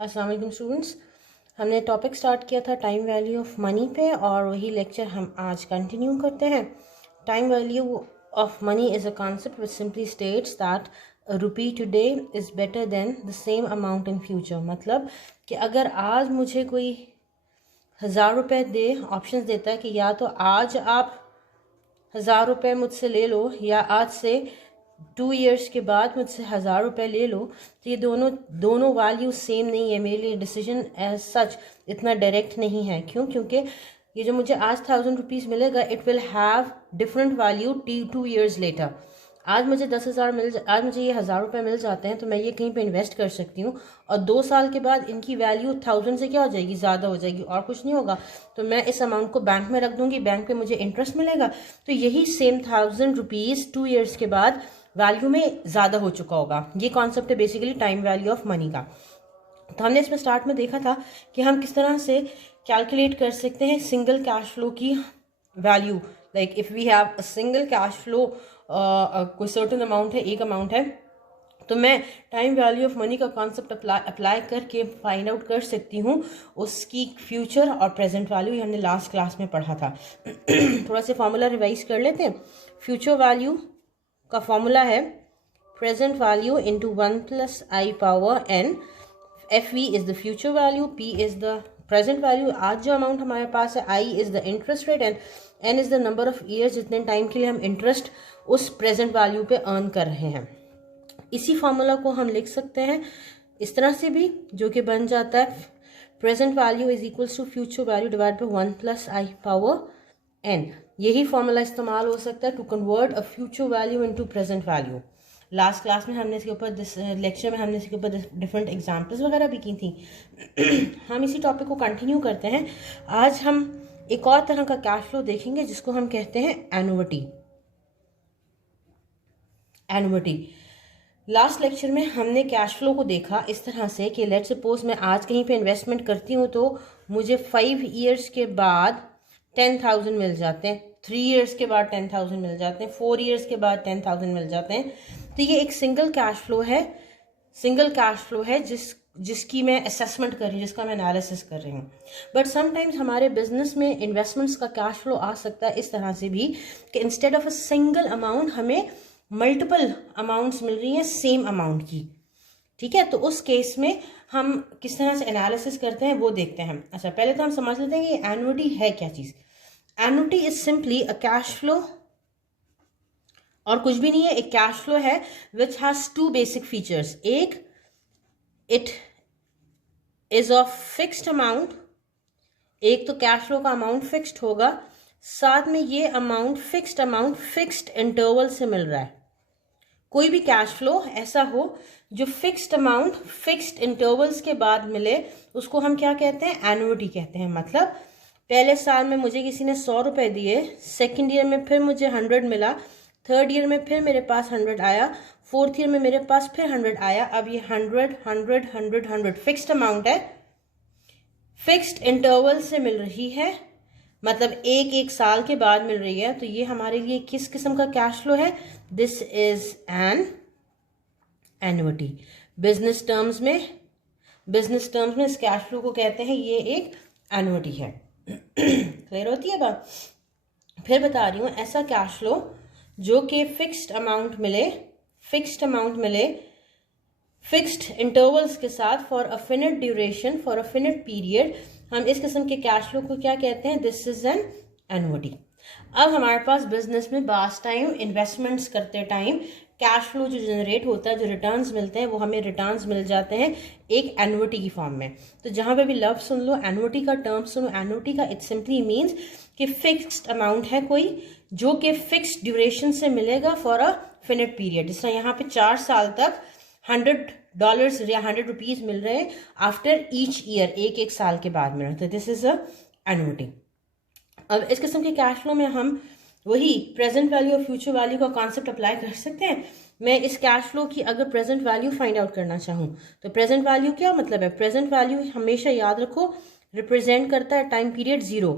अस्सलाम वालेकुम स्टूडेंट्स। हमने टॉपिक स्टार्ट किया था टाइम वैल्यू ऑफ मनी पे और वही लेक्चर हम आज कंटिन्यू करते हैं। Time value of money is a concept which simply states that rupee today is better than the same amount in future. मतलब कि अगर आज मुझे कोई 1000 रुपये दे, ऑप्शंस देता है कि या तो आज आप 1000 रुपये मुझसे ले लो या आज से 2 इयर्स के बाद मुझसे 1000 रुपये ले लो, तो ये दोनों वैल्यू सेम नहीं है। मेरे लिए डिसीजन एज सच इतना डायरेक्ट नहीं है। क्योंकि ये जो मुझे आज 1000 रुपीज़ मिलेगा, it will have different value 2 years later. आज मुझे 10,000 आज मुझे ये 1000 रुपये मिल जाते हैं तो मैं ये कहीं पे इन्वेस्ट कर सकती हूँ और 2 साल के बाद इनकी वैल्यू 1000 से क्या हो जाएगी, ज़्यादा हो जाएगी और कुछ नहीं होगा। तो मैं इस अमाउंट को बैंक में रख दूँगी, बैंक पे मुझे इंटरेस्ट मिलेगा। तो यही सेम 1000 रुपीज़ 2 इयर्स के बाद वैल्यू में ज़्यादा हो चुका होगा। ये कॉन्सेप्ट है basically time value of money का। तो हमने इसमें स्टार्ट में देखा था कि हम किस तरह से कैलकुलेट कर सकते हैं सिंगल कैश फ्लो की value. Like if we have a single cash flow, कोई सर्टेन अमाउंट है, एक अमाउंट है, तो मैं टाइम वैल्यू ऑफ मनी का कॉन्सेप्ट अप्लाई करके फाइंड आउट कर सकती हूँ उसकी फ्यूचर और प्रेजेंट वैल्यू। ये हमने लास्ट क्लास में पढ़ा था। थोड़ा सा फॉर्मूला रिवाइज कर लेते हैं। फ्यूचर वैल्यू का फॉर्मूला है present value into 1 + i power n। F V is the future value, P is the present value. आज जो अमाउंट हमारे पास है, I is the interest rate and N is the number of years जितने time के लिए हम interest उस प्रेजेंट वैल्यू पे अर्न कर रहे हैं। इसी फॉर्मूला को हम लिख सकते हैं इस तरह से भी, जो कि बन जाता है present value is equals to future value divide by 1 + i power n। यही फॉर्मूला इस्तेमाल हो सकता है to convert a future value into present value. Last class में हमने इसके ऊपर, लेक्चर में हमने इसके ऊपर डिफरेंट एग्जांपल्स वगैरह भी की थी। हम इसी टॉपिक को कंटिन्यू करते हैं। आज हम एक और तरह का कैश फ्लो देखेंगे जिसको हम कहते हैं एन्युटी। लास्ट लेक्चर में हमने कैश फ्लो को देखा इस तरह से कि लेट्स सपोज मैं आज कहीं पे इन्वेस्टमेंट करती हूँ तो मुझे 5 इयर्स के बाद 10,000 मिल जाते हैं, 3 इयर्स के बाद 10,000 मिल जाते हैं, 4 इयर्स के बाद 10,000 मिल जाते हैं। तो ये एक सिंगल कैश फ्लो है जिसकी मैं असेसमेंट कर रही हूँ, जिसका मैं एनालिसिस कर रही हूँ। बट समटाइम्स हमारे बिजनेस में इन्वेस्टमेंट्स का कैश फ्लो आ सकता है इस तरह से भी कि instead of a single amount हमें मल्टीपल अमाउंट्स मिल रही हैं सेम अमाउंट की। ठीक है, तो उस केस में हम किस तरह से एनालिसिस करते हैं वो देखते हैं। अच्छा, पहले तो हम समझ लेते हैं कि एन्युटी है क्या चीज़। Annuity is simply a cash flow, और कुछ भी नहीं है, एक कैश फ्लो है विच हैज 2 बेसिक फीचर्स। एक, it is of fixed amount. एक तो कैश फ्लो का अमाउंट फिक्स्ड होगा, साथ में ये अमाउंट फिक्स्ड इंटरवल से मिल रहा है। कोई भी कैश फ्लो ऐसा हो जो फिक्स्ड अमाउंट फिक्स्ड इंटरवल्स के बाद मिले, उसको हम क्या कहते हैं, एन्युटी कहते हैं। मतलब पहले साल में मुझे किसी ने 100 रुपये दिए, सेकेंड ईयर में फिर मुझे 100 मिला, थर्ड ईयर में फिर मेरे पास 100 आया, फोर्थ ईयर में मेरे पास फिर 100 आया। अब ये 100 फिक्स्ड अमाउंट है, फिक्स्ड इंटरवल से मिल रही है, मतलब एक साल के बाद मिल रही है। तो ये हमारे लिए किस किस्म का कैश फ्लो है, this is an annuity. Business terms में इस कैश फ्लो को कहते हैं ये एक एन्युटी है। क्लियर होती है बात। फिर बता रही हूँ, ऐसा कैश फ्लो जो कि फिक्स्ड अमाउंट मिले फिक्स्ड इंटरवल्स के साथ for a finite duration, for a finite period, हम इस किस्म के कैश फ्लो को क्या कहते हैं, दिस इज एन एन्युटी। अब हमारे पास बिजनेस में बास टाइम इन्वेस्टमेंट्स करते टाइम कैश फ्लो जो जनरेट होता है, जो रिटर्न्स मिलते हैं, वो हमें रिटर्न्स मिल जाते हैं एक एन्युटी की फॉर्म में। तो जहां पे भी लफ्ज सुन लो, एन्युटी का टर्म सुनो, एन्युटी का इट सिंपली मीन्स कि फिक्स्ड अमाउंट है कोई जो कि फिक्स्ड ड्यूरेशन से मिलेगा फॉर अ फिनिट पीरियड। जिस तरह यहाँ पे 4 साल तक $100 या 100 रुपीज मिल रहे हैं आफ्टर ईच ईयर, एक साल के बाद मिल रहे हैं। तो दिस इज अ एन्युटी। अब इस किस्म के कैश फ्लो में हम वही प्रेजेंट वैल्यू और फ्यूचर वैल्यू का कॉन्सेप्ट अप्लाई कर सकते हैं। मैं इस कैश फ्लो की अगर प्रेजेंट वैल्यू फाइंड आउट करना चाहूँ तो प्रेजेंट वैल्यू क्या मतलब है, प्रेजेंट वैल्यू हमेशा याद रखो रिप्रेजेंट करता है टाइम पीरियड 0।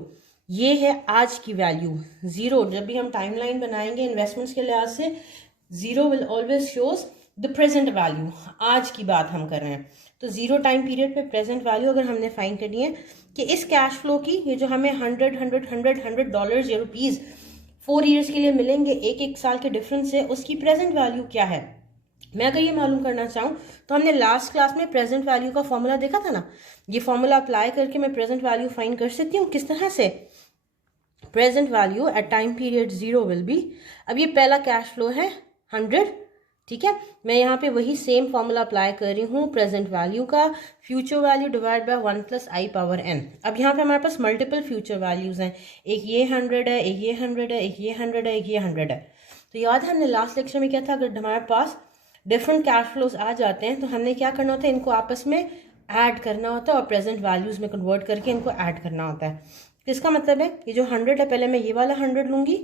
ये है आज की वैल्यू 0। जब भी हम टाइमलाइन बनाएंगे इन्वेस्टमेंट्स के लिहाज से, 0 will always shows the present value, आज की बात हम कर रहे हैं। तो 0 टाइम पीरियड पे प्रेजेंट वैल्यू अगर हमने फाइंड करनी है कि इस कैश फ्लो की, ये जो हमें 100 डॉलर्स या रुपीज़ 4 ईयर्स के लिए मिलेंगे, एक साल के डिफरेंस से, उसकी प्रेजेंट वैल्यू क्या है। मैं अगर ये मालूम करना चाहूँ तो हमने लास्ट क्लास में प्रेजेंट वैल्यू का फॉर्मूला देखा था ना। ये फॉर्मूला अप्लाई करके मैं प्रेजेंट वैल्यू फाइंड कर सकती हूँ। किस तरह से? Present value at time period 0 will be, अब ये पहला कैश फ्लो है 100, ठीक है। मैं यहाँ पे वही सेम फॉर्मूला अप्लाई कर रही हूँ प्रेजेंट वैल्यू का, future value divide by 1 + i power n। अब यहाँ पे हमारे पास मल्टीपल फ्यूचर वैल्यूज हैं, एक ये 100 है, एक ये 100 है, एक ये 100 है, एक ये 100 है। तो याद है हमने लास्ट लेक्चर में क्या था, अगर हमारे पास डिफरेंट कैश फ्लोज आ जाते हैं तो हमने क्या करना होता है, इनको आपस में ऐड करना होता है और प्रेजेंट वैल्यूज में कन्वर्ट करके इनको ऐड करना होता है। इसका मतलब है ये जो 100 है, पहले मैं ये वाला 100 लूंगी,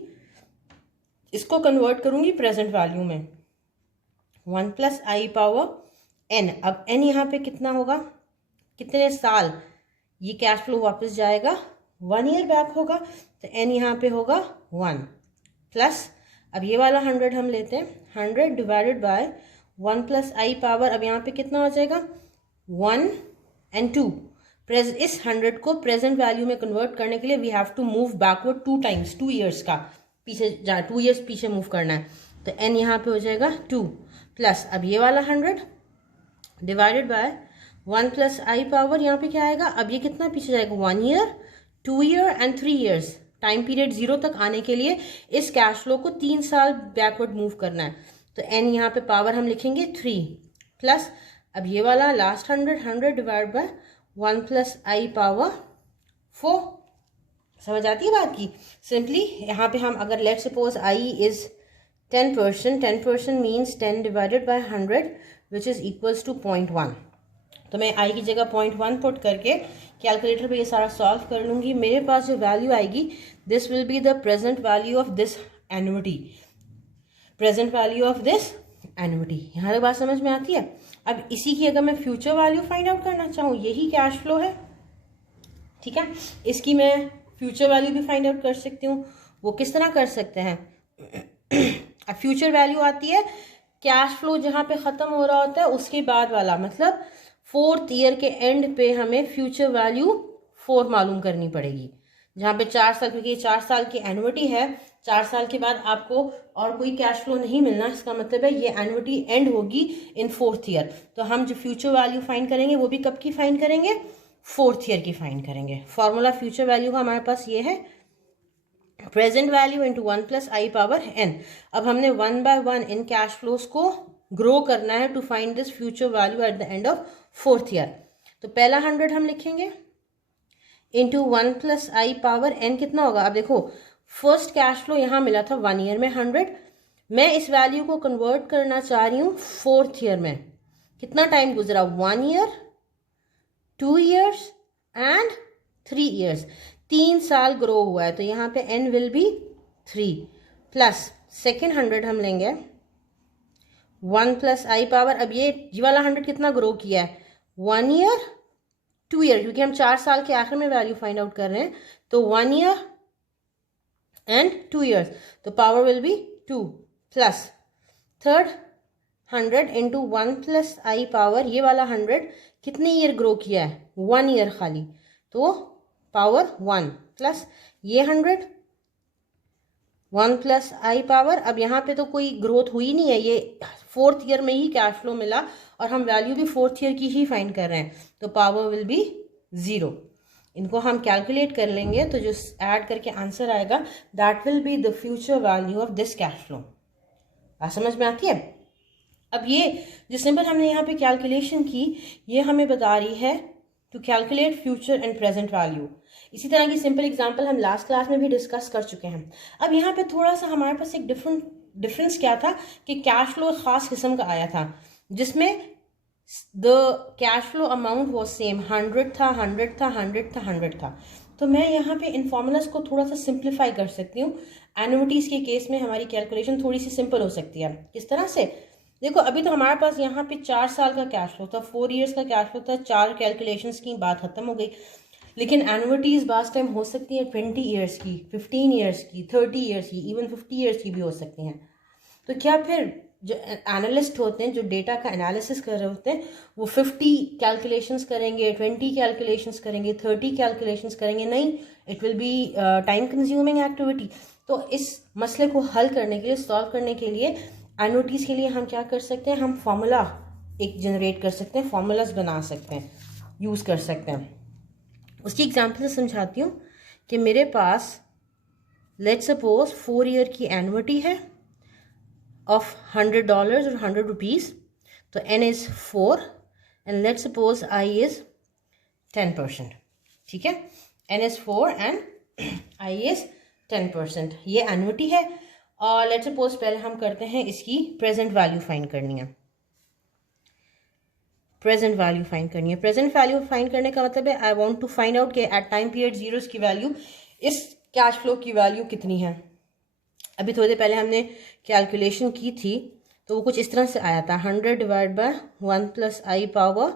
इसको कन्वर्ट करूंगी प्रेजेंट वैल्यू में, 1 + i पावर n। अब n यहाँ पे कितना होगा, कितने साल ये कैश फ्लो वापस जाएगा, 1 ईयर बैक होगा, तो n यहाँ पे होगा 1 प्लस, अब ये वाला 100 हम लेते हैं, 100 डिवाइडेड बाय 1 + i पावर, अब यहाँ पे कितना हो जाएगा 1 और 2। इस 100 को प्रेजेंट वैल्यू में कन्वर्ट करने के लिए we have to move backward 2 times, 2 years का पीछे 2 ईयर्स पीछे मूव करना है। तो n यहाँ पे हो जाएगा 2 प्लस, अब ये वाला 100 डिवाइडेड बाय 1 + i पावर, यहाँ पे क्या आएगा, अब ये कितना पीछे जाएगा, 1 year, 2 year and 3 years. Time period 0 तक आने के लिए इस कैश फ्लो को 3 साल बैकवर्ड मूव करना है। तो n यहाँ पे पावर हम लिखेंगे 3 प्लस, अब ये वाला last 100 divide by 1 + i power 4। समझ आती है बात की? सिंपली यहाँ पे हम अगर let suppose i is 10%, 10% means 10 divided by 100 which is equals to 0.1। तो मैं i की जगह 0.1 पुट करके कैलकुलेटर पे ये सारा सॉल्व कर लूँगी। मेरे पास जो वैल्यू आएगी, this will be the present value of this annuity, present value of this annuity. यहाँ तक बात समझ में आती है? अब इसी की अगर मैं फ्यूचर वैल्यू फाइंड आउट करना चाहूँ, यही कैश फ्लो है, ठीक है, इसकी मैं फ्यूचर वैल्यू भी फाइंड आउट कर सकती हूँ। वो किस तरह कर सकते हैं? अब फ्यूचर वैल्यू आती है कैश फ्लो जहाँ पे ख़त्म हो रहा होता है उसके बाद वाला, मतलब 4th ईयर के एंड पे हमें फ्यूचर वैल्यू 4 मालूम करनी पड़ेगी, जहाँ पे 4 साल, क्योंकि 4 साल की एन्युटी है, 4 साल के बाद आपको और कोई कैश फ्लो नहीं मिलना। इसका मतलब है ये एन्युटी एंड होगी इन 4th ईयर। तो हम जो फ्यूचर वैल्यू फाइंड करेंगे वो भी कब की फाइंड करेंगे, 4th ईयर की फाइंड करेंगे। फॉर्मूला फ्यूचर वैल्यू का हमारे पास ये है, present value into 1 + i power n। अब हमने 1 by 1 इन कैश फ्लोज को ग्रो करना है to find this future value at the end of 4th year. तो पहला 100 हम लिखेंगे इंटू 1 + i पावर n, कितना होगा, अब देखो फर्स्ट कैश फ्लो यहाँ मिला था 1 ईयर में 100, मैं इस वैल्यू को कन्वर्ट करना चाह रही हूँ 4th ईयर में। कितना टाइम गुजरा, 1 ईयर, 2 ईयर्स एंड 3 ईयर्स, 3 साल ग्रो हुआ है। तो यहाँ पे n will be 3 plus second 100 हम लेंगे 1 + i पावर, अब ये वाला 100 कितना ग्रो किया है, 1 ईयर, 2 ईयर, क्योंकि हम 4 साल के आखिर में वैल्यू फाइंड आउट कर रहे हैं। तो 1 ईयर एंड 2 ईयर्स, तो power will be 2 plus third 100 into 1 + i power, ये वाला 100 कितने ईयर ग्रो किया है, 1 ईयर खाली, तो पावर 1 प्लस ये 100 1 + i पावर। अब यहाँ पे तो कोई ग्रोथ हुई नहीं है, ये 4th ईयर में ही कैश फ्लो मिला और हम वैल्यू भी 4th ईयर की ही फाइंड कर रहे हैं, तो पावर विल बी 0। इनको हम कैलकुलेट कर लेंगे तो जो ऐड करके आंसर आएगा that will be the future value of this cash flow. बात समझ में आती है? अब ये जो सिंपल हमने यहाँ पे कैलकुलेशन की, ये हमें बता रही है to calculate future and present value. इसी तरह की सिंपल एग्जांपल हम लास्ट क्लास में भी डिस्कस कर चुके हैं। अब यहाँ पे थोड़ा सा हमारे पास एक डिफरेंस क्या था कि कैश फ्लो खास किस्म का आया था, जिसमें the cash flow amount was same, 100 था, 100 था, 100 था, 100 था। तो मैं यहाँ पे इन फॉर्मूलाज को थोड़ा सा सिंप्लीफाई कर सकती हूँ। एन्युटीज़ के केस में हमारी कैलकुलेशन थोड़ी सी सिंपल हो सकती है। किस तरह से? देखो अभी तो हमारे पास यहाँ पे 4 साल का कैश फ्लो था, 4 ईयर्स का कैश फ्लो था, 4 कैलकुलेशंस की बात खत्म हो गई। लेकिन एन्युटीज़ बास टाइम हो सकती है 20 ईयर्स की, 15 ईयर्स की, 30 ईयर्स की, इवन 50 ईयर्स की भी हो सकती हैं। तो क्या फिर जो एनालिस्ट होते हैं, जो डेटा का एनालिसिस कर रहे होते हैं, वो 50 कैलकुलेशंस करेंगे, 20 कैलकुलेशंस करेंगे, 30 कैलकुलेशंस करेंगे, नहीं, it will be time consuming activity. तो इस मसले को हल करने के लिए, सॉल्व करने के लिए, एनुइटीज़ के लिए हम क्या कर सकते हैं, हम फार्मूला एक जनरेट कर सकते हैं, फार्मूलाज बना सकते हैं, यूज़ कर सकते हैं। उसकी एग्जांपल से समझाती हूँ कि मेरे पास लेट्स सपोज 4 ईयर की एनुइटी है ऑफ $100 और 100 रुपीज़। तो n is 4 and let's suppose i is 10%। ठीक है, n is 4 and i is 10%। ये एनुइटी है। और लेट्स सपोज पहले हम करते हैं इसकी प्रेजेंट वैल्यू फाइंड करनी है। प्रेजेंट वैल्यू फाइंड करनी है। प्रेजेंट वैल्यू फाइंड करने का मतलब है I want to find out कि एट टाइम पीरियड जीरोस की वैल्यू, इस कैश फ्लो की वैल्यू कितनी है। अभी थोड़ी देर पहले हमने कैलकुलेशन की थी तो वो कुछ इस तरह से आया था, 100 divide by 1 plus i power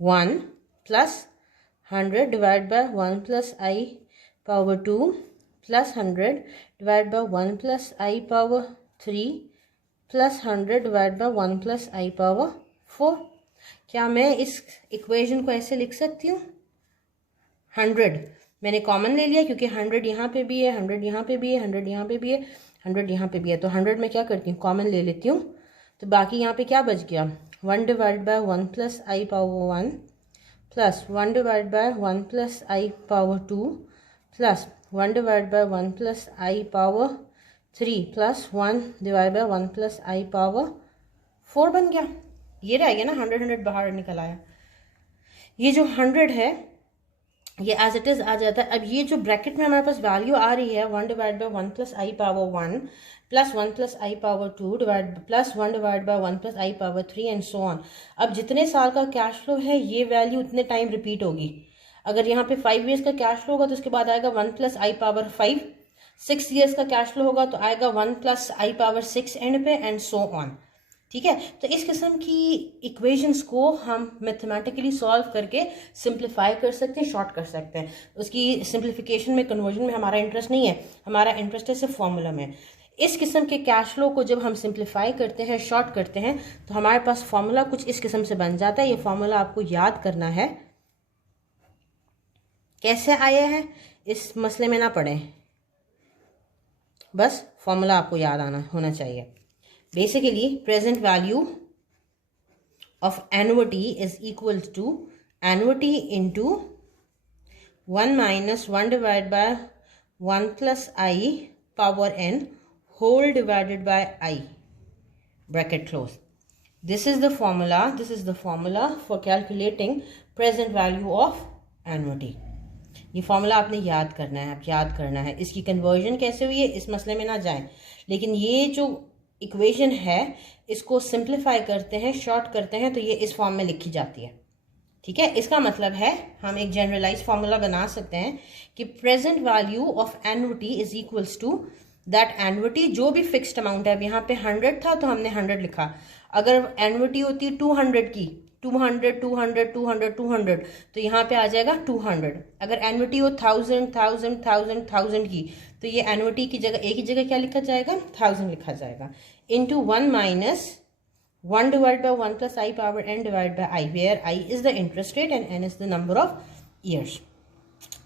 1 plus 100 divide by 1 plus i power 2 plus 100 divide by 1 plus i power 3 plus 100 divide by 1 plus i power 4। क्या मैं इस इक्वेशन को ऐसे लिख सकती हूँ? 100 मैंने कॉमन ले लिया क्योंकि 100 यहाँ पे भी है, 100 यहाँ पे भी है, 100 यहाँ पे भी है, 100 यहाँ पे भी है। तो 100 में क्या करती हूँ, कॉमन ले लेती हूँ। तो बाकी यहाँ पे क्या बच गया, 1 divide by 1 plus i power 1 plus 1 divide by 1 plus i power 2 plus 1 divide by 1 plus i power 3 plus 1 divide by 1 plus i power 4 बन गया। ये रह गया ना, 100 बाहर निकल आया। ये जो 100 है ये एज इट इज़ आ जाता है। अब ये जो ब्रैकेट में हमारे पास वैल्यू आ रही है 1 divide by 1 plus i power 1 plus 1 plus i power 2 divide plus 1 divide by 1 plus i power 3 and so on. अब जितने साल का कैश फ्लो है ये वैल्यू उतने टाइम रिपीट होगी। अगर यहाँ पे 5 ईयर्स का कैश फ्लो होगा तो उसके बाद आएगा 1 प्लस आई पावर 5। 6 ईयर्स का कैश फ्लो होगा तो आएगा 1 प्लस आई पावर 6 एंड पे एंड सो ऑन। ठीक है, तो इस किस्म की इक्वेशंस को हम मैथमेटिकली सॉल्व करके सिंप्लीफाई कर सकते हैं, शॉर्ट कर सकते हैं। उसकी सिंप्लीफिकेशन में, कन्वर्जन में हमारा इंटरेस्ट नहीं है, हमारा इंटरेस्ट है सिर्फ फॉर्मूला में। इस किस्म के कैश फ्लो को जब हम सिंप्लीफाई करते हैं, शॉर्ट करते हैं, तो हमारे पास फॉर्मूला कुछ इस किस्म से बन जाता है। ये फॉर्मूला आपको याद करना है। कैसे आया है इस मसले में ना पढ़ें, बस फॉर्मूला आपको याद होना चाहिए। Basically, present value of annuity is equal to annuity into 1 minus 1 divided by 1 plus I power n whole divided by I, bracket close. This is the formula for calculating present value of annuity. ये formula आपने याद करना है, आप याद करना है। इसकी कन्वर्जन कैसे हुई है इस मसले में ना जाएं, लेकिन ये जो इक्वेशन है इसको सिंप्लीफाई करते हैं, शॉर्ट करते हैं, तो ये इस फॉर्म में लिखी जाती है। ठीक है, इसका मतलब है हम एक जनरलाइज फार्मूला बना सकते हैं कि present value of annuity is equals to that annuity, जो भी फिक्स्ड अमाउंट है। अब यहाँ पे 100 था तो हमने 100 लिखा। अगर एन्युटी होती 200 की, 200 200 200 200 तो यहाँ पे आ जाएगा 200। अगर एन्युटी हो 1000 1000 1000 1000 की तो ये एन्युटी की जगह, एक ही जगह क्या लिखा जाएगा, 1000 लिखा जाएगा। Into 1 minus 1 divide by 1 plus i power n divide by i, where i is the interest rate and n is the number of years.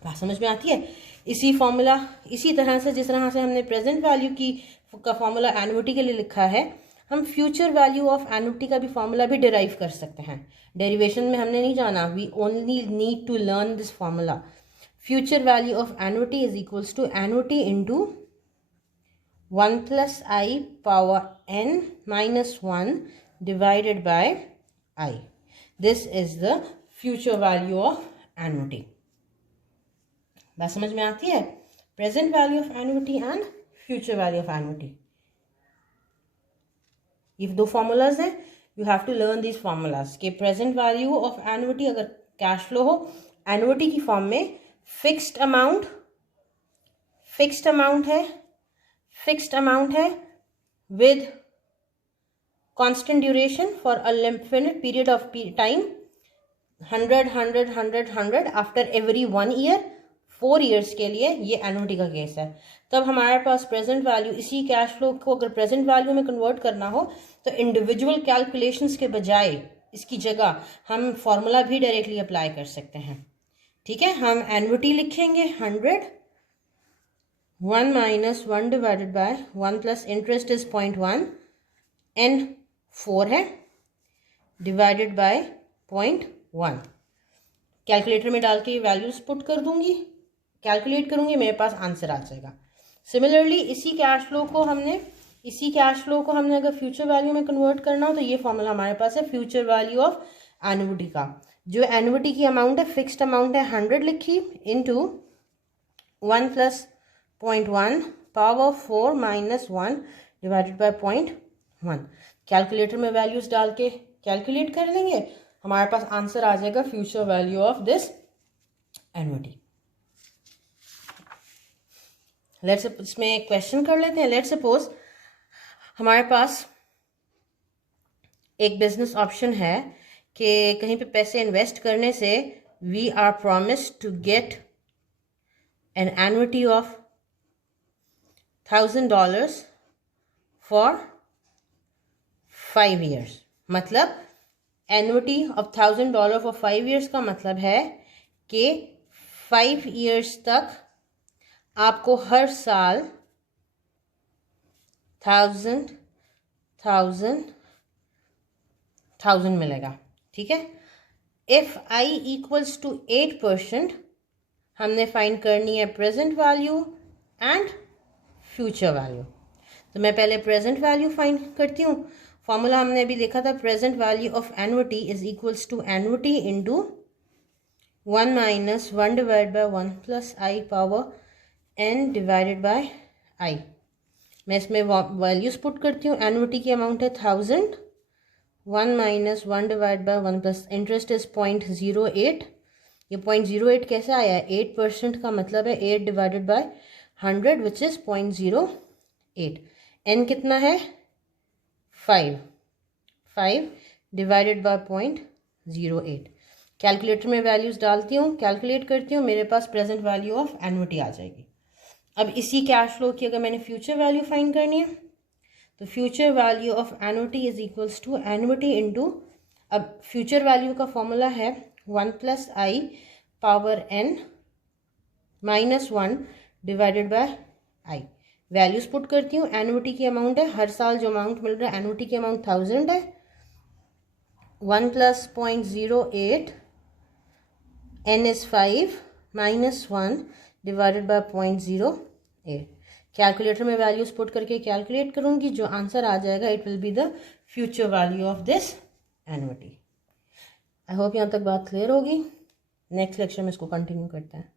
बात समझ में आती है? इसी फॉर्मूला, इसी तरह से जिस तरह से हमने प्रेजेंट वैल्यू का फॉर्मूला एन्युटी के लिए लिखा है, हम फ्यूचर वैल्यू ऑफ एन्युटी का भी फॉर्मूला भी डिराइव कर सकते हैं। डेरिवेशन में हमने नहीं जाना, we only need to learn this formula. Future value of annuity is equals to annuity into 1 plus i power n minus 1 divided by i. This is the future value of annuity. बात समझ में आती है? Present value of annuity and future value of annuity, ये दो formulas हैं। You have to learn this formulas के present value of annuity, अगर कैश फ्लो हो एन्युटी की फॉर्म में, फिक्स्ड अमाउंट है with constant duration for a limited period of time, 100 100 100 100 after every 1 year 4 years के लिए, ये एनुटी का केस है। तब हमारे पास प्रेजेंट वैल्यू, इसी कैश फ्लो को अगर प्रेजेंट वैल्यू में कन्वर्ट करना हो तो इंडिविजुअल कैलकुलेशंस के बजाय इसकी जगह हम फॉर्मूला भी डायरेक्टली अप्लाई कर सकते हैं। ठीक है, हम एनुटी लिखेंगे 100, 1 minus 1 divided bye 1 plus interest is 0.1, n 4 है, डिवाइडेड बाय 0.1। कैलकुलेटर में डाल के वैल्यूज पुट कर दूंगी, कैलकुलेट करूंगी, मेरे पास आंसर आ जाएगा। सिमिलरली इसी कैश फ्लो को हमने अगर फ्यूचर वैल्यू में कन्वर्ट करना हो तो ये फॉर्मूला हमारे पास है फ्यूचर वैल्यू ऑफ एनुटी का। जो एनुटी की अमाउंट है, फिक्स्ड अमाउंट है 100 लिखी, into 1 plus 0.1 power 4 minus 1 divided bye 0.1। Calculator में वैल्यूज डाल के कैलकुलेट कर लेंगे, हमारे पास आंसर आ जाएगा future value of this annuity. इसमें एक क्वेश्चन कर लेते हैं। लेट्स सपोज हमारे पास एक बिजनेस ऑप्शन है कि कहीं पे पैसे इन्वेस्ट करने से we are promised to get an annuity of $1000 for 5 years। मतलब एनुटी ऑफ $1000 फॉर 5 years का मतलब है कि 5 years तक आपको हर साल 1000 मिलेगा। ठीक है, इफ i इक्वल्स टू 8%, हमने फाइंड करनी है present value and future value. तो मैं पहले प्रेजेंट वैल्यू फाइंड करती हूँ। फॉर्मूला हमने अभी देखा था, present value of annuity is equals to annuity into 1 minus 1 divide by 1 plus i power n divided by i। मैं इसमें वैल्यूज पुट करती हूँ। एनुटी की अमाउंट है 1000, 1 minus 1 divide by 1 plus interest is 0.08। ये 0.08 कैसे आया है? 8% का मतलब है 8 divided by 100 which is 0.08। n कितना है? 5 डिवाइडेड बाय 0.08। कैलकुलेटर में वैल्यूज डालती हूँ, कैलकुलेट करती हूँ, मेरे पास प्रेजेंट वैल्यू ऑफ एनुटी आ जाएगी। अब इसी कैश फ्लो की अगर मैंने फ्यूचर वैल्यू फाइंड करनी है तो future value of annuity is equals to annuity into, अब फ्यूचर वैल्यू का फॉर्मूला है 1 plus i power n minus 1 divided by i. Values put करती हूँ। एनुटी की अमाउंट है, हर साल जो अमाउंट मिल रहा है एनुटी की अमाउंट 1000 है, 1 plus 0.08, n is 5 minus 1 divided bye 0.08। Calculator में वैल्यूज पुट करके कैलकुलेट करूंगी, जो आंसर आ जाएगा it will be the future value of this annuity. I hope यहाँ तक बात क्लियर होगी। नेक्स्ट लेक्चर में इसको कंटिन्यू करते हैं।